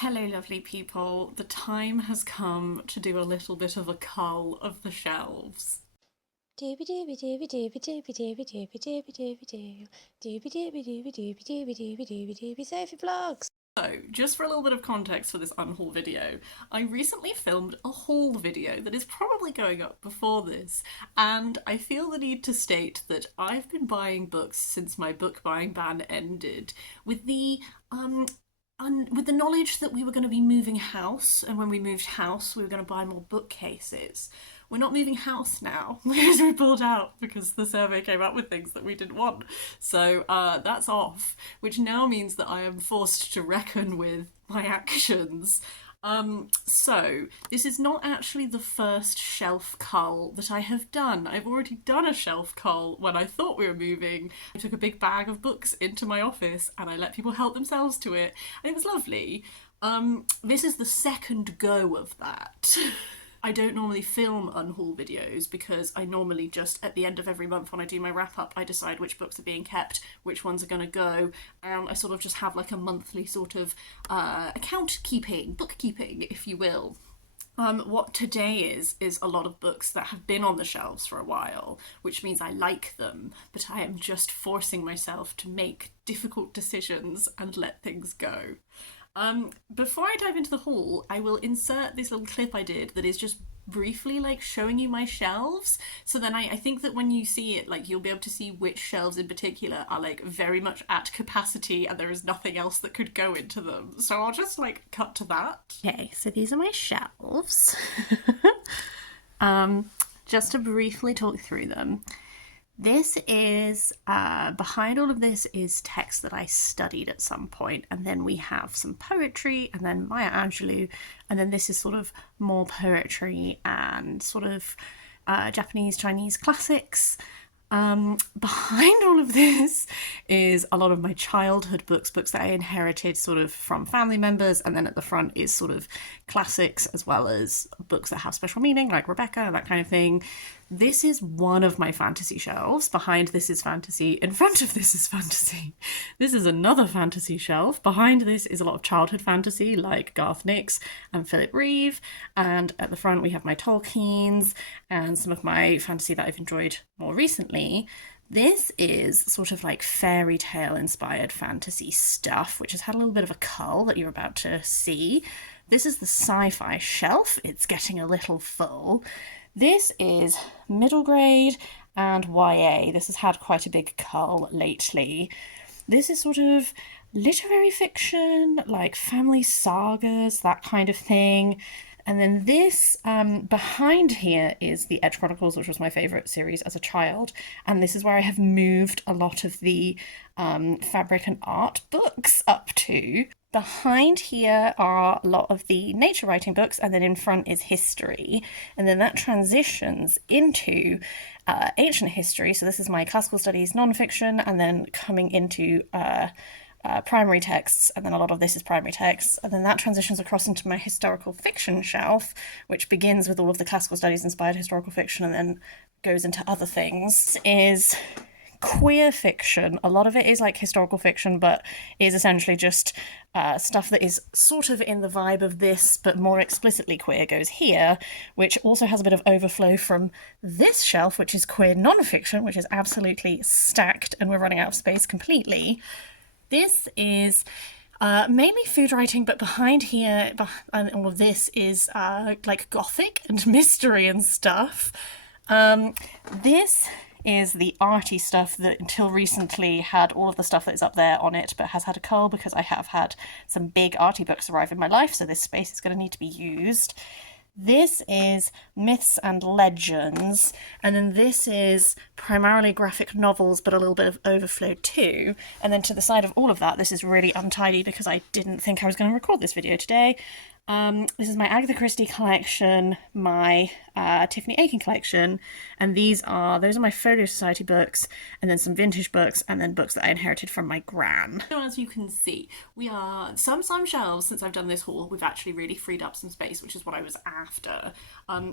Hello, lovely people. The time has come to do a little bit of a cull of the shelves. Dooby dooby dooby dooby dooby dooby dooby dooby dooby doo. Dooby dooby dooby dooby dooby dooby dooby dooby Sophie vlogs. So, just for a little bit of context for this Unhaul video, I recently filmed a haul video that is probably going up before this, and I feel the need to state that I've been buying books since my book buying ban ended, with the with the knowledge that we were going to be moving house, and when we moved house, we were going to buy more bookcases. We're not moving house now because we pulled out because the survey came up with things that we didn't want. So that's off, which now means that I am forced to reckon with my actions. So this is not actually the first shelf cull that I have done. I've already done a shelf cull when I thought we were moving. I took a big bag of books into my office and I let people help themselves to it, and it was lovely. This is the second go of that. I don't normally film unhaul videos because I normally just, at the end of every month when I do my wrap up, I decide which books are being kept, which ones are going to go, and I sort of just have like a monthly sort of account keeping, bookkeeping, if you will. What today is a lot of books that have been on the shelves for a while, which means I like them, but I am just forcing myself to make difficult decisions and let things go. Before I dive into the haul, I will insert this little clip I did that is just briefly like showing you my shelves. So then I think that when you see it, like you'll be able to see which shelves in particular are like very much at capacity and there is nothing else that could go into them. So I'll just like cut to that. Okay, so these are my shelves. Just to briefly talk through them. This is, behind all of this is text that I studied at some point, and then we have some poetry, and then Maya Angelou, and then this is sort of more poetry and sort of Japanese, Chinese classics. Behind all of this is a lot of my childhood books that I inherited sort of from family members, and then at the front is sort of classics as well as books that have special meaning, like Rebecca, that kind of thing. This is one of my fantasy shelves. Behind this is fantasy. In front of this is fantasy. This is another fantasy shelf. Behind this is a lot of childhood fantasy, like Garth Nix and Philip Reeve. And at the front we have my Tolkien's and some of my fantasy that I've enjoyed more recently. This is sort of like fairy tale inspired fantasy stuff, which has had a little bit of a cull that you're about to see. This is the sci-fi shelf. It's getting a little full. This is middle grade and YA. This has had quite a big cull lately. This is sort of literary fiction, like family sagas, that kind of thing. And then this, behind here is the Edge Chronicles, which was my favourite series as a child. And this is where I have moved a lot of the fabric and art books up to. Behind here are a lot of the nature writing books, and then in front is history. And then that transitions into ancient history. So this is my classical studies non-fiction, and then coming into primary texts, and then a lot of this is primary texts, and then that transitions across into my historical fiction shelf, which begins with all of the classical studies inspired historical fiction and then goes into other things. This is queer fiction. A lot of it is like historical fiction, but is essentially just stuff that is sort of in the vibe of this, but more explicitly queer goes here, which also has a bit of overflow from this shelf, which is queer non-fiction, which is absolutely stacked, and we're running out of space completely. This is mainly food writing, but behind here, and all of this is like gothic and mystery and stuff. This is the arty stuff that until recently had all of the stuff that is up there on it, but has had a cull because I have had some big arty books arrive in my life, so this space is going to need to be used. This is myths and legends, and then this is primarily graphic novels, but a little bit of overflow too. And then to the side of all of that, this is really untidy because I didn't think I was going to record this video today. This is my Agatha Christie collection, my Tiffany Aiken collection, and those are my Folio Society books, and then some vintage books, and then books that I inherited from my gran. So as you can see, we are some shelves. Since I've done this haul, we've actually really freed up some space, which is what I was after.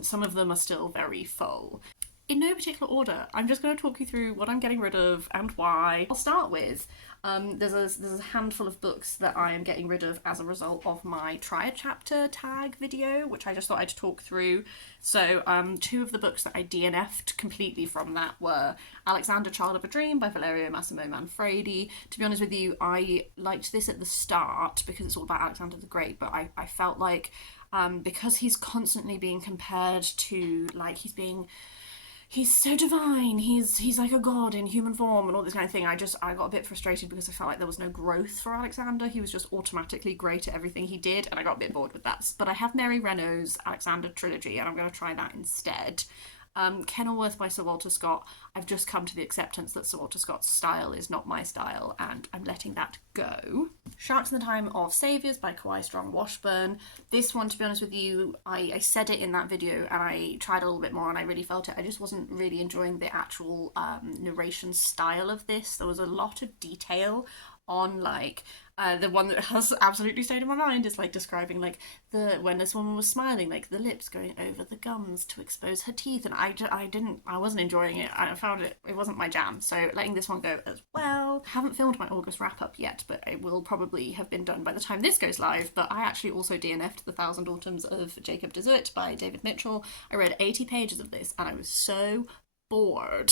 Some of them are still very full. in no particular order. I'm just going to talk you through what I'm getting rid of and why. I'll start with there's a handful of books that I am getting rid of as a result of my try a chapter tag video, which I just thought I'd talk through. So two of the books that I DNF'd completely from that were Alexander, Child of a Dream by Valerio, Massimo, Manfredi. To be honest with you, I liked this at the start because it's all about Alexander the Great, but I felt like because he's constantly being compared to, like, he's so divine, he's like a god in human form and all this kind of thing. I got a bit frustrated because I felt like there was no growth for Alexander. He was just automatically great at everything he did, and I got a bit bored with that. But I have Mary Renault's Alexander trilogy, and I'm going to try that instead. Kenilworth by Sir Walter Scott, I've just come to the acceptance that Sir Walter Scott's style is not my style, and I'm letting that go. Sharks in the Time of Saviours by Kawaii, Stromme, Washburn. This one, to be honest with you, I said it in that video and I tried a little bit more and I really felt it. I just wasn't really enjoying the actual narration style of this. There was a lot of detail on, like, the one that has absolutely stayed in my mind is like describing like when this woman was smiling, like the lips going over the gums to expose her teeth, and I wasn't enjoying it. I found it wasn't my jam, so letting this one go as well. I haven't filmed my August wrap up yet, but it will probably have been done by the time this goes live. But I actually also DNF'd The Thousand Autumns of Jacob de Zoet by David Mitchell. I read 80 pages of this and I was so bored.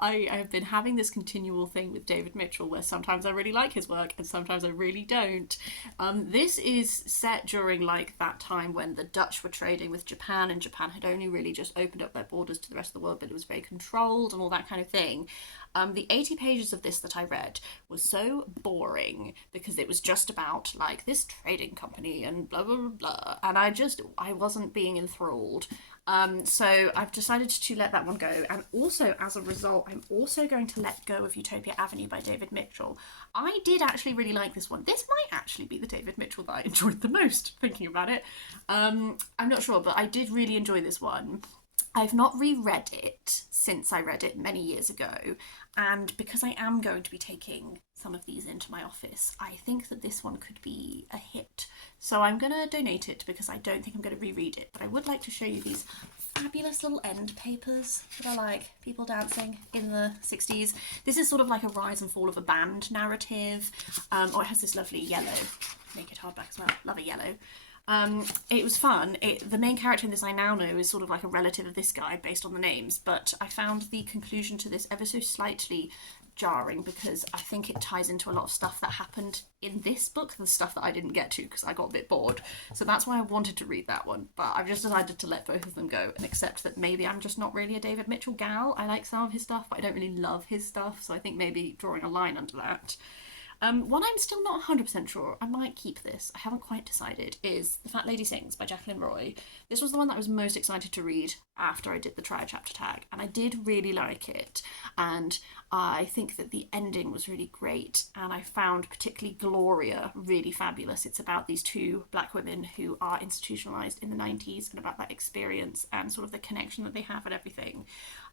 I have been having this continual thing with David Mitchell where sometimes I really like his work and sometimes I really don't. This is set during like that time when the Dutch were trading with Japan, and Japan had only really just opened up their borders to the rest of the world, but it was very controlled and all that kind of thing. The 80 pages of this that I read was so boring because it was just about like this trading company and blah blah blah, blah. And I wasn't being enthralled. So I've decided to let that one go, and also as a result I'm also going to let go of Utopia Avenue by David Mitchell. I did actually really like this one. This might actually be the David Mitchell that I enjoyed the most, thinking about it. I'm not sure, but I did really enjoy this one. I've not reread it since I read it many years ago, and because I am going to be taking some of these into my office, I think that this one could be a hit. So I'm going to donate it because I don't think I'm going to reread it, but I would like to show you these fabulous little end papers that are like people dancing in the 60s. This is sort of like a rise and fall of a band narrative. Oh, it has this lovely yellow naked hardback as well. Love a yellow. It was fun. The main character in this I now know is sort of like a relative of this guy based on the names, but I found the conclusion to this ever so slightly jarring because I think it ties into a lot of stuff that happened in this book, the stuff that I didn't get to because I got a bit bored. So that's why I wanted to read that one, but I've just decided to let both of them go and accept that maybe I'm just not really a David Mitchell gal. I like some of his stuff, but I don't really love his stuff, so I think maybe drawing a line under that. One I'm still not 100% sure, I might keep this, I haven't quite decided, is The Fat Lady Sings by Jacqueline Roy. This was the one that I was most excited to read after I did the try a chapter tag, and I did really like it, and I think that the ending was really great, and I found particularly Gloria really fabulous. It's about these two black women who are institutionalised in the 90s and about that experience and sort of the connection that they have and everything.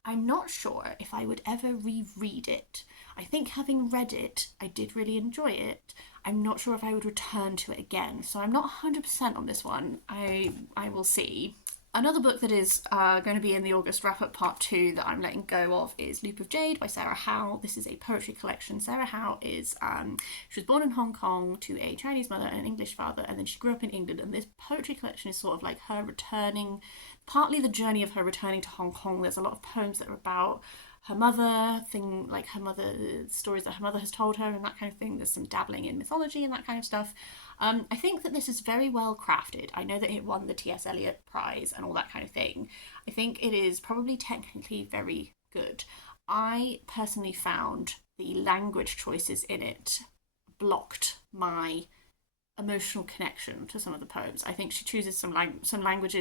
I'm not sure if I would ever reread it. I think having read it, I did really enjoy it. I'm not sure if I would return to it again, so I'm not 100% on this one. I will see. Another book that is going to be in the August wrap-up part 2 that I'm letting go of is Loop of Jade by Sarah Howe. This is a poetry collection. Sarah Howe is, she was born in Hong Kong to a Chinese mother and an English father, and then she grew up in England, and this poetry collection is sort of like her returning, partly the journey of her returning to Hong Kong. There's a lot of poems that are about her mother, stories that her mother has told her and that kind of thing. There's some dabbling in mythology and that kind of stuff. I think that this is very well crafted. I know that it won the T.S. Eliot Prize and all that kind of thing. I think it is probably technically very good. I personally found the language choices in it blocked my emotional connection to some of the poems. I think she chooses some language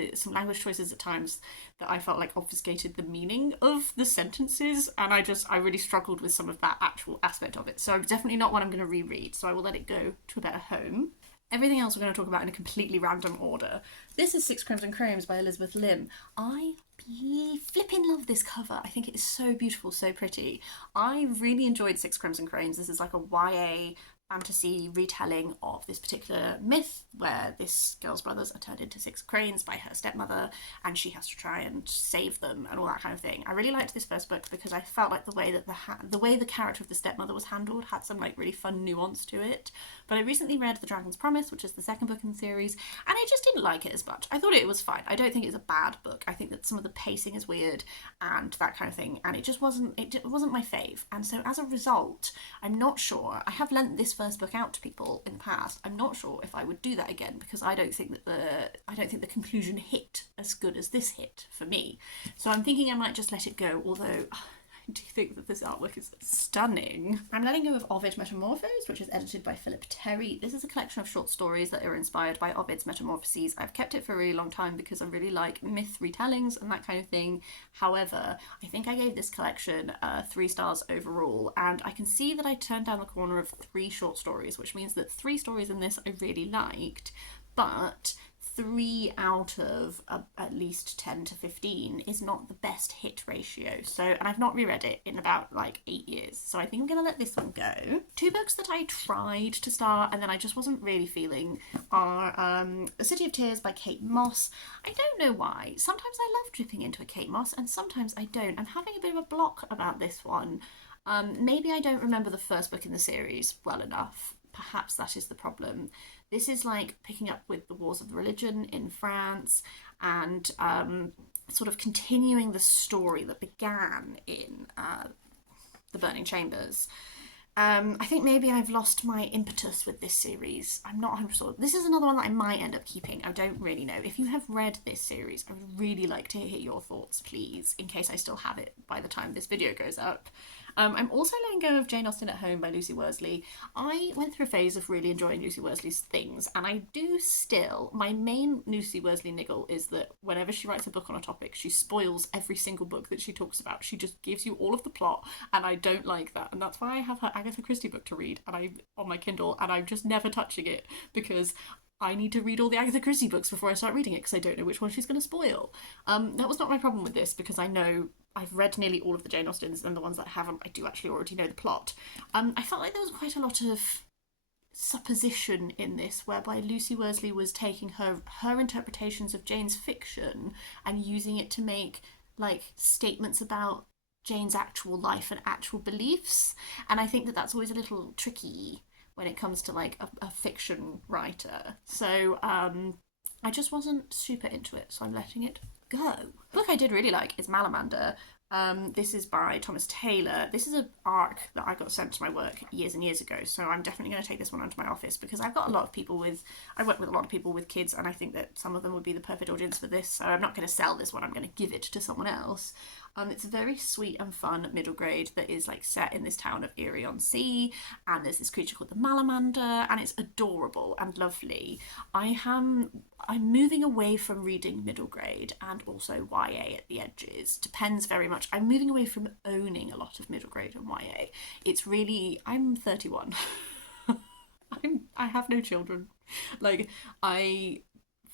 choices at times that I felt like obfuscated the meaning of the sentences, and I really struggled with some of that actual aspect of it. So definitely not one I'm going to reread, so I will let it go to a better home. Everything else we're going to talk about in a completely random order. This is Six Crimson Chromes by Elizabeth Lim. I flipping love this cover. I think it is so beautiful, so pretty. I really enjoyed Six Crimson Chromes. This is like a YA fantasy retelling of this particular myth where this girl's brothers are turned into 6 cranes by her stepmother and she has to try and save them and all that kind of thing. I really liked this first book because I felt like the way that the way the character of the stepmother was handled had some like really fun nuance to it. But I recently read The Dragon's Promise, which is the second book in the series, and I just didn't like it as much. I thought it was fine. I don't think it's a bad book. I think that some of the pacing is weird and that kind of thing, and it wasn't my fave. And so as a result, I'm not sure. I have lent this first book out to people in the past. I'm not sure if I would do that again because I don't think the conclusion hit as good as this hit for me. So I'm thinking I might just let it go, although I do think that this artwork is stunning. I'm letting go of Ovid Metamorphosed, which is edited by Philip Terry. This is a collection of short stories that are inspired by Ovid's Metamorphoses. I've kept it for a really long time because I really like myth retellings and that kind of thing. However, I think I gave this collection 3 stars overall, and I can see that I turned down the corner of 3 short stories, which means that 3 stories in this I really liked, but 3 out of at least 10 to 15 is not the best hit ratio. So, and I've not reread it in about like 8 years. So I think I'm gonna let this one go. 2 books that I tried to start and then I just wasn't really feeling are A City of Tears by Kate Mosse. I don't know why. Sometimes I love dripping into a Kate Mosse and sometimes I don't. I'm having a bit of a block about this one. Maybe I don't remember the first book in the series well enough. Perhaps that is the problem. This is like picking up with the Wars of Religion in France and sort of continuing the story that began in The Burning Chambers. I think maybe I've lost my impetus with this series. I'm not 100% sure. This is another one that I might end up keeping. I don't really know. If you have read this series, I would really like to hear your thoughts, please, in case I still have it by the time this video goes up. I'm also letting go of Jane Austen at Home by Lucy Worsley. I went through a phase of really enjoying Lucy Worsley's things, and I do still. My main Lucy Worsley niggle is that whenever she writes a book on a topic, she spoils every single book that she talks about. She just gives you all of the plot, and I don't like that. And that's why I have her Agatha Christie book to read on my Kindle, and I'm just never touching it because I need to read all the Agatha Christie books before I start reading it because I don't know which one she's going to spoil. That was not my problem with this because I know I've read nearly all of the Jane Austens, and the ones that I haven't, I do actually already know the plot. I felt like there was quite a lot of supposition in this, whereby Lucy Worsley was taking her interpretations of Jane's fiction and using it to make like statements about Jane's actual life and actual beliefs. And I think that that's always a little tricky when it comes to like a fiction writer. So I just wasn't super into it, so I'm letting it go. The book I did really like is Malamander. This is by Thomas Taylor. This is an arc that I got sent to my work years and years ago, so I'm definitely going to take this one onto my office because I've got a lot of people with, I work with a lot of people with kids, and I think that some of them would be the perfect audience for this, so I'm not going to sell this one, I'm going to give it to someone else. It's a very sweet and fun middle grade that is like set in this town of Erie-on-Sea, and there's this creature called the Malamander, and it's adorable and lovely. I'm moving away from reading middle grade and also YA at the edges. Depends very much. I'm moving away from owning a lot of middle grade and YA. It's really, I'm 31. I have no children. Like, I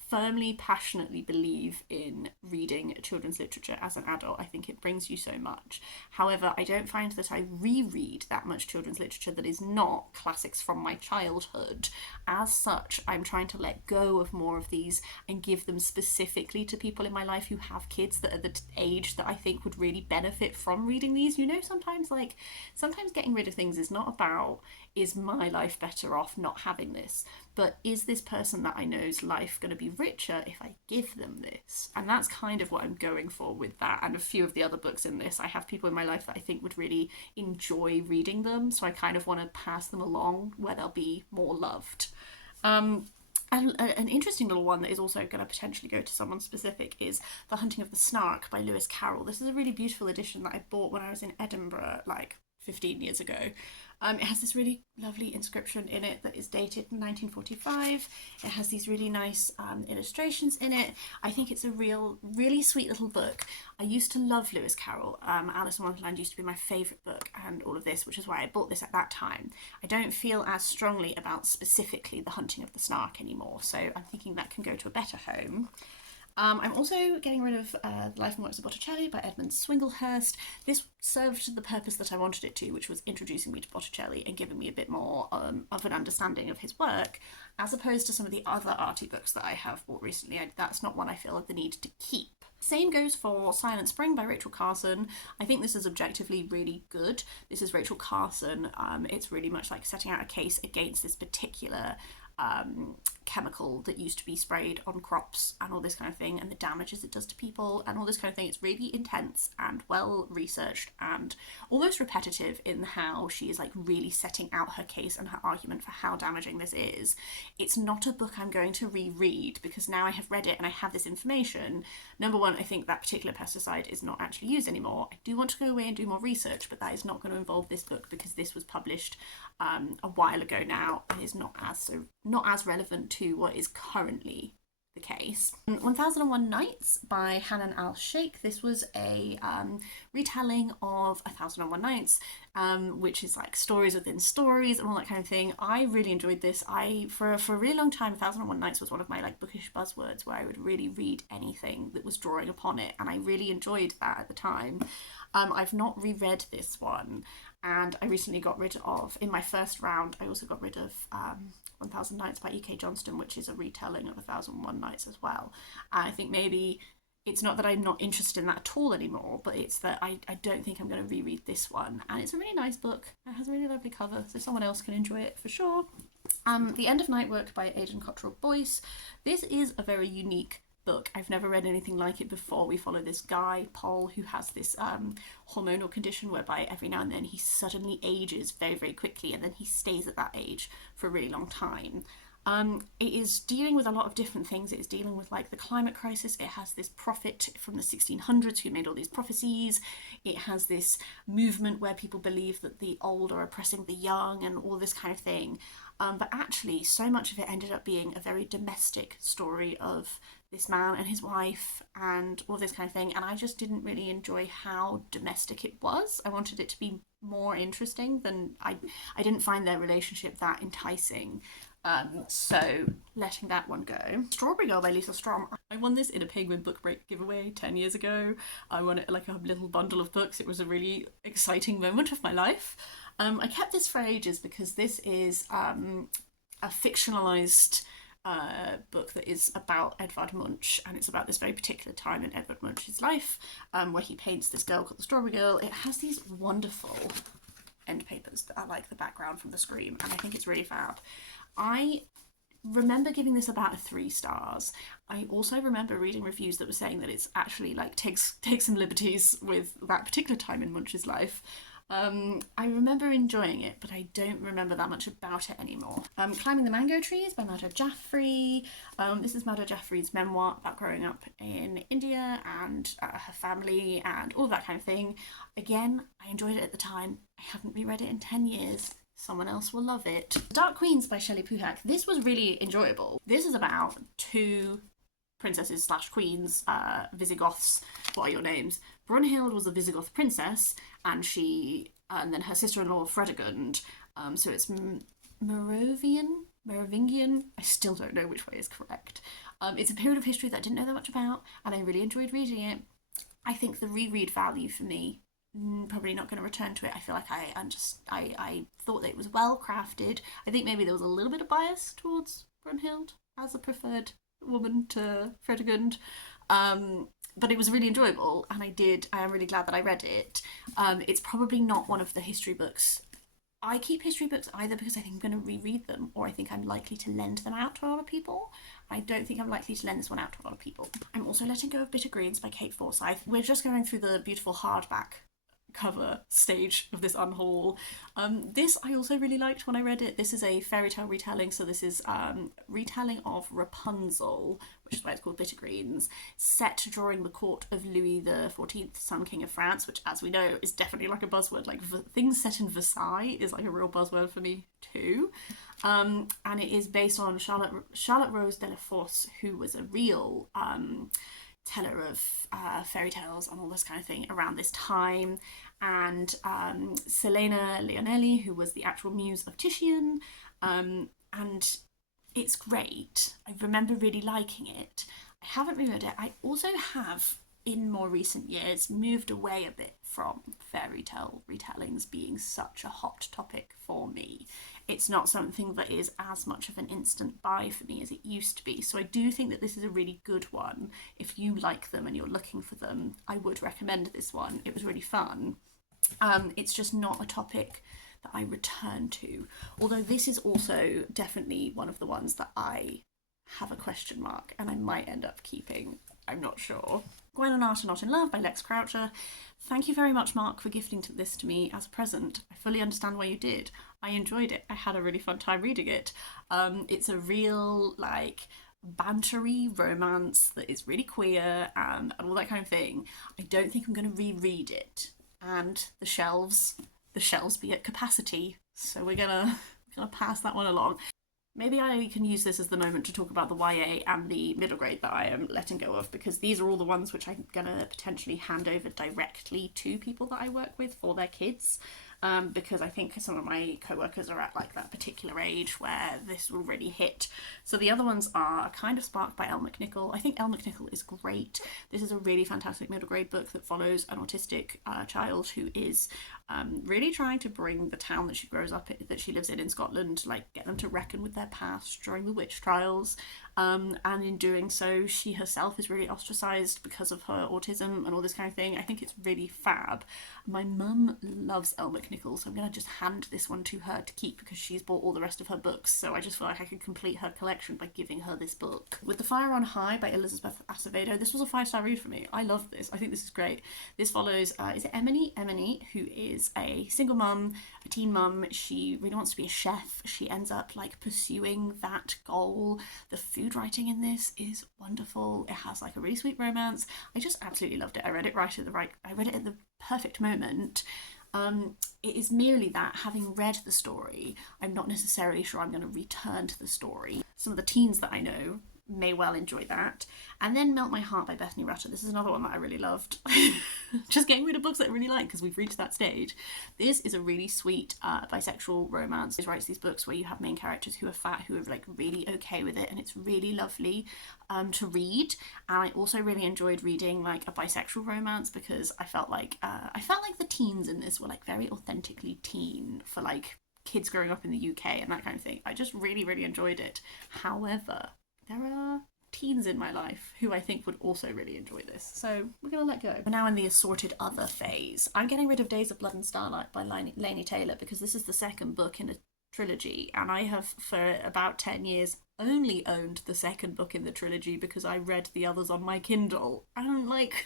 firmly, passionately believe in reading children's literature as an adult. I think it brings you so much. However, I don't find that I reread that much children's literature that is not classics from my childhood. As such, I'm trying to let go of more of these and give them specifically to people in my life who have kids that are the age that I think would really benefit from reading these. You know, sometimes getting rid of things is not about, is my life better off not having this? But is this person that I know's life going to be richer if I give them this? And that's kind of what I'm going for with that. And a few of the other books in this, I have people in my life that I think would really enjoy reading them. So I kind of want to pass them along where they'll be more loved. And an interesting little one that is also going to potentially go to someone specific is The Hunting of the Snark by Lewis Carroll. This is a really beautiful edition that I bought when I was in Edinburgh like 15 years ago. It has this really lovely inscription in it that is dated 1945. It has these really nice illustrations in it. I think it's a really sweet little book. I used to love Lewis Carroll. Alice in Wonderland used to be my favourite book and all of this, which is why I bought this at that time. I don't feel as strongly about specifically The Hunting of the Snark anymore, so I'm thinking that can go to a better home. I'm also getting rid of The Life and Works of Botticelli by Edmund Swinglehurst. This served the purpose that I wanted it to, which was introducing me to Botticelli and giving me a bit more of an understanding of his work, as opposed to some of the other arty books that I have bought recently. That's not one I feel the need to keep. Same goes for Silent Spring by Rachel Carson. I think this is objectively really good. This is Rachel Carson. It's really much like setting out a case against this particular chemical that used to be sprayed on crops and all this kind of thing, and the damages it does to people and all this kind of thing. It's really intense and well researched and almost repetitive in how she is like really setting out her case and her argument for how damaging this is. It's not a book I'm going to reread because now I have read it and I have this information. Number one, I think that particular pesticide is not actually used anymore. I do want to go away and do more research, but that is not going to involve this book because this was published a while ago now and is not as relevant to what is currently the case. 1001 Nights by Hanan al Shayk. This was a retelling of 1001 Nights, which is like stories within stories and all that kind of thing. I really enjoyed this. For a really long time, 1001 Nights was one of my like bookish buzzwords where I would really read anything that was drawing upon it, and I really enjoyed that at the time. I've not reread this one, and I recently got rid of, in my first round, I also got rid of 1000 Nights by E.K. Johnston, which is a retelling of 1001 Nights as well. And I think maybe it's not that I'm not interested in that at all anymore, but it's that I don't think I'm going to reread this one. And it's a really nice book. It has a really lovely cover, so someone else can enjoy it for sure. The End of Nightwork by Aiden Cottrell Boyce. This is a very unique book. I've never read anything like it before. We follow this guy, Paul, who has this hormonal condition whereby every now and then he suddenly ages very, very quickly, and then he stays at that age for a really long time. It is dealing with a lot of different things. It is dealing with like the climate crisis. It has this prophet from the 1600s who made all these prophecies. It has this movement where people believe that the old are oppressing the young and all this kind of thing. But actually, so much of it ended up being a very domestic story of this man and his wife and all this kind of thing. And I just didn't really enjoy how domestic it was. I wanted it to be more interesting than I didn't find their relationship that enticing. So letting that one go. Strawberry Girl by Lisa Stromme. I won this in a Penguin Book Break giveaway 10 years ago. I won it like a little bundle of books. It was a really exciting moment of my life. I kept this for ages because this is a fictionalized book that is about Edvard Munch, and it's about this very particular time in Edvard Munch's life where he paints this girl called the Strawberry Girl. It has these wonderful end papers that are like the background from the Scream, and I think it's really fab. I remember giving this about 3 stars. I also remember reading reviews that were saying that it's actually like takes some liberties with that particular time in Munch's life. I remember enjoying it, but I don't remember that much about it anymore. Climbing the Mango Trees by Madhur Jaffrey. This is Madhur Jaffrey's memoir about growing up in India and her family and all that kind of thing. Again, I enjoyed it at the time. I haven't reread it in 10 years. Someone else will love it. Dark Queens by Shelley Puhak. This was really enjoyable. This is about 2 princesses / queens, Visigoths. What are your names? Brunhild was a Visigoth princess, and then her sister-in-law Fredegund. So it's Merovingian. I still don't know which way is correct. It's a period of history that I didn't know that much about, and I really enjoyed reading it. I think the reread value for me, probably not going to return to it. I feel like I thought that it was well crafted. I think maybe there was a little bit of bias towards Brunhild as a preferred woman to Fredegund. But it was really enjoyable, and I am really glad that I read it. It's probably not one of the history books. I keep history books either because I think I'm going to reread them, or I think I'm likely to lend them out to a lot of people. I don't think I'm likely to lend this one out to a lot of people. I'm also letting go of Bitter Greens by Kate Forsyth. We're just going through the beautiful hardback cover stage of this Unhaul. This I also really liked when I read it. This is a fairy tale retelling, so this is retelling of Rapunzel, which is why it's called Bitter Greens, set during the court of Louis XIV, Sun King of France, which, as we know, is definitely like a buzzword. Like things set in Versailles is like a real buzzword for me too. And it is based on Charlotte Rose de la Force, who was a real teller of fairy tales and all this kind of thing around this time, and Selena Leonelli, who was the actual muse of Titian, and it's great. I remember really liking it. I haven't reread it. I also have, in more recent years, moved away a bit from fairy tale retellings being such a hot topic for me. It's not something that is as much of an instant buy for me as it used to be. So I do think that this is a really good one. If you like them and you're looking for them, I would recommend this one. It was really fun. It's just not a topic that I return to. Although this is also definitely one of the ones that I have a question mark and I might end up keeping. I'm not sure. Gwen and Art Are Not in Love by Lex Croucher. Thank you very much, Mark, for gifting this to me as a present. I fully understand why you did. I enjoyed it. I had a really fun time reading it. It's a real, like, bantery romance that is really queer and all that kind of thing. I don't think I'm going to reread it. And the shelves be at capacity. So we're gonna pass that one along. Maybe I can use this as the moment to talk about the YA and the middle grade that I am letting go of, because these are all the ones which I'm going to potentially hand over directly to people that I work with for their kids. Because I think some of my co-workers are at like that particular age where this will really hit. So the other ones are Kind of Spark by Elle McNichol. I think Elle McNichol is great. This is a really fantastic middle grade book that follows an autistic child who is really trying to bring the town that she grows up in, that she lives in Scotland, like get them to reckon with their past during the witch trials. And in doing so, she herself is really ostracised because of her autism and all this kind of thing. I think it's really fab. My mum loves Elle McNichol, so I'm going to just hand this one to her to keep because she's bought all the rest of her books, so I just feel like I could complete her collection by giving her this book. With The Fire on High by Elizabeth Acevedo, this was a 5-star read for me. I love this. I think this is great. This follows, is it Emily? Emily, who is a single mum, a teen mum. She really wants to be a chef. She ends up like pursuing that goal. The food writing in this is wonderful. It has like a really sweet romance. I just absolutely loved it. I read it at the perfect moment. It is merely that, having read the story, I'm not necessarily sure I'm going to return to the story. Some of the teens that I know may well enjoy that. And then Melt My Heart by Bethany Rutter. This is another one that I really loved. Just getting rid of books that I really like because we've reached that stage. This is a really sweet bisexual romance. She writes these books where you have main characters who are fat, who are like really okay with it, and it's really lovely to read. And I also really enjoyed reading like a bisexual romance because I felt like the teens in this were like very authentically teen for like kids growing up in the UK and that kind of thing. I just really, really enjoyed it. However, there are teens in my life who I think would also really enjoy this, so we're going to let go. We're now in the assorted other phase. I'm getting rid of Days of Blood and Starlight by Laini Taylor because this is the second book in a trilogy, and I have for about 10 years only owned the second book in the trilogy because I read the others on my Kindle, and like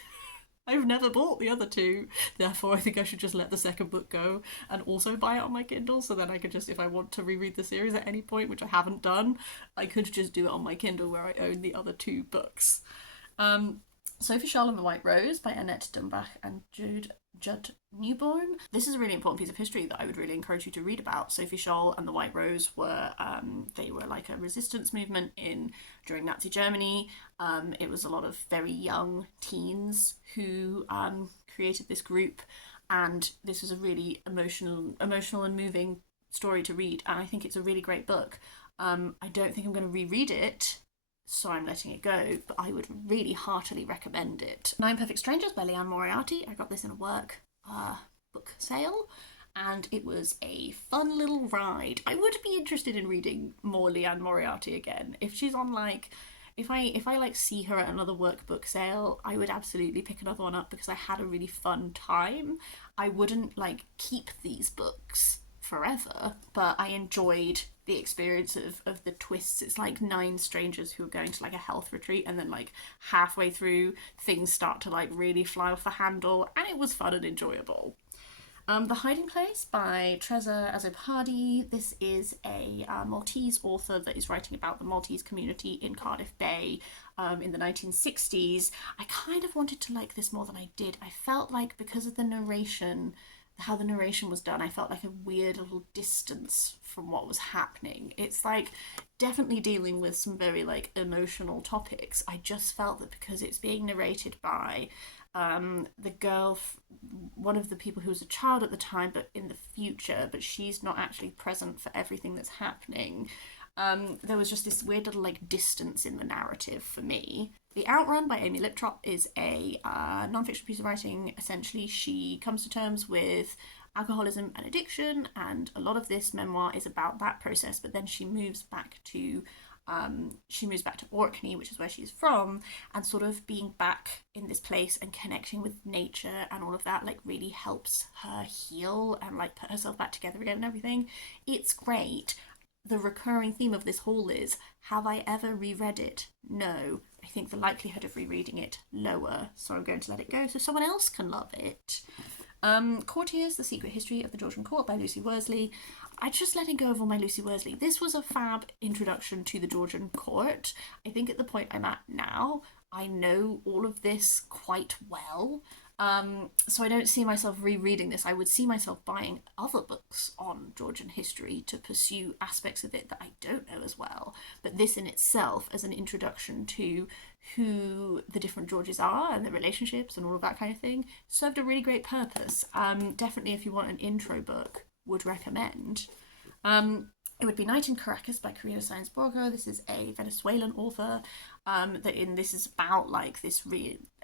I've never bought the other two, therefore I think I should just let the second book go and also buy it on my Kindle, so then I could just, if I want to reread the series at any point, which I haven't done, I could just do it on my Kindle where I own the other two books. Sophie Scholl and the White Rose by Annette Dumbach and Judd Newborn. This is a really important piece of history that I would really encourage you to read about. Sophie Scholl and the White Rose were they were like a resistance movement during Nazi Germany. It was a lot of very young teens who created this group, and this was a really emotional and moving story to read, and I think it's a really great book. I don't think I'm going to reread it, so I'm letting it go, but I would really heartily recommend it. Nine Perfect Strangers by Liane Moriarty. I got this in a work book sale, and it was a fun little ride. I would be interested in reading more Liane Moriarty again. If she's on like, if I like see her at another workbook sale, I would absolutely pick another one up because I had a really fun time. I wouldn't like keep these books forever, but I enjoyed the experience of the twists. It's like 9 strangers who are going to like a health retreat, and then like halfway through things start to like really fly off the handle, and it was fun and enjoyable. The Hiding Place by Treza Azzopardi. This is a Maltese author that is writing about the Maltese community in Cardiff Bay in the 1960s. I kind of wanted to like this more than I did. I felt like because of the narration, how the narration was done, I felt like a weird little distance from what was happening. It's like definitely dealing with some very like emotional topics. I just felt that because it's being narrated by the girl, one of the people who was a child at the time but in the future, but she's not actually present for everything that's happening, there was just this weird little like distance in the narrative for me. The Outrun by Amy Liptrop is a non-fiction piece of writing. Essentially, she comes to terms with alcoholism and addiction, and a lot of this memoir is about that process. But then she moves back to Orkney, which is where she's from, and sort of being back in this place and connecting with nature and all of that like really helps her heal and like put herself back together again and everything. It's great. The recurring theme of this haul is, have I ever reread it? No. I think the likelihood of rereading it lower, so I'm going to let it go so someone else can love it. Courtiers, The Secret History of the Georgian Court by Lucy Worsley. I just letting go of all my Lucy Worsley. This was a fab introduction to the Georgian court. I think at the point I'm at now, I know all of this quite well. So I don't see myself rereading this. I would see myself buying other books on Georgian history to pursue aspects of it that I don't know as well. But this in itself, as an introduction to who the different Georges are and the relationships and all of that kind of thing, served a really great purpose. Definitely, if you want an intro book, would recommend. It would be Night in Caracas by Karina Sáenz Borgo. This is a Venezuelan author. This is about like this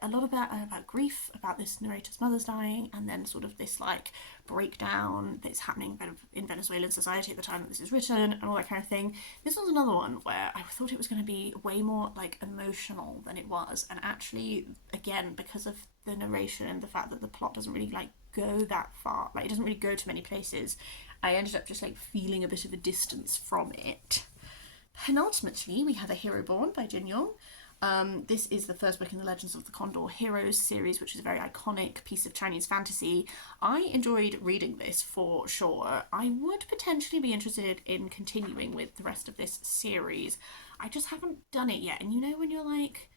a lot about grief, about this narrator's mother's dying, and then sort of this like breakdown that's happening in Venezuelan society at the time that this is written, and all that kind of thing. This was another one where I thought it was going to be way more like emotional than it was, and actually, again, because of the narration and the fact that the plot doesn't really like go that far, like it doesn't really go to many places, I ended up just like feeling a bit of a distance from it. Penultimately, we have A Hero Born by Jin Yong. This is the first book in the Legends of the Condor Heroes series, which is a very iconic piece of Chinese fantasy. I enjoyed reading this for sure. I would potentially be interested in continuing with the rest of this series. I just haven't done it yet. And you know when you're like,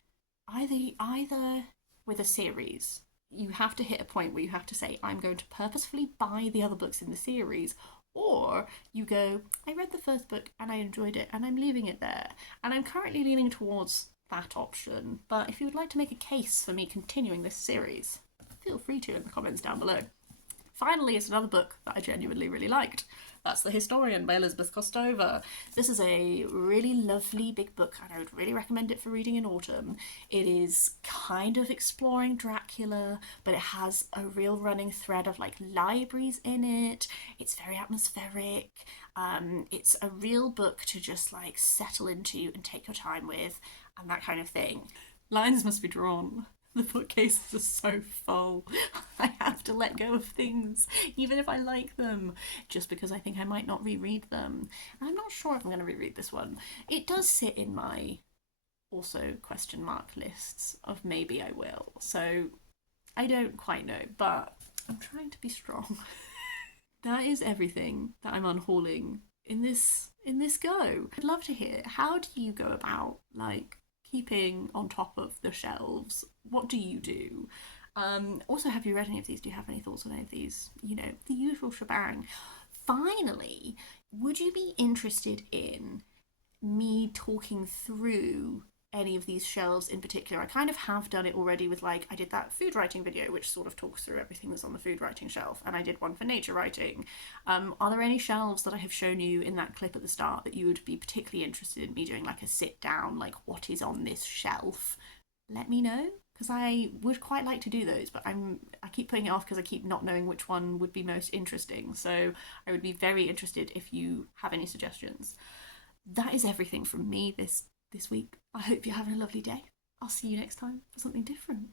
either with a series, you have to hit a point where you have to say, I'm going to purposefully buy the other books in the series, or you go, I read the first book and I enjoyed it and I'm leaving it there. And I'm currently leaning towards that option. But if you would like to make a case for me continuing this series, feel free to in the comments down below. Finally, it's another book that I genuinely really liked. That's The Historian by Elizabeth Kostova. This is a really lovely big book and I would really recommend it for reading in autumn. It is kind of exploring Dracula, but it has a real running thread of like libraries in it. It's very atmospheric. It's a real book to just like settle into and take your time with and that kind of thing. Lines must be drawn. The bookcases are so full. I have to let go of things, even if I like them, just because I think I might not reread them. And I'm not sure if I'm going to reread this one. It does sit in my also question mark lists of maybe I will. So I don't quite know, but I'm trying to be strong. That is everything that I'm unhauling in this go. I'd love to hear, how do you go about like keeping on top of the shelves? What do you do? Also, have you read any of these? Do you have any thoughts on any of these? You know, the usual shebang. Finally, would you be interested in me talking through any of these shelves in particular? I kind of have done it already with like, I did that food writing video which sort of talks through everything that's on the food writing shelf, and I did one for nature writing. Are there any shelves that I have shown you in that clip at the start that you would be particularly interested in me doing like a sit down, like what is on this shelf? Let me know, because I would quite like to do those, but I keep putting it off because I keep not knowing which one would be most interesting. So I would be very interested if you have any suggestions. That is everything from me this week. I hope you're having a lovely day. I'll see you next time for something different.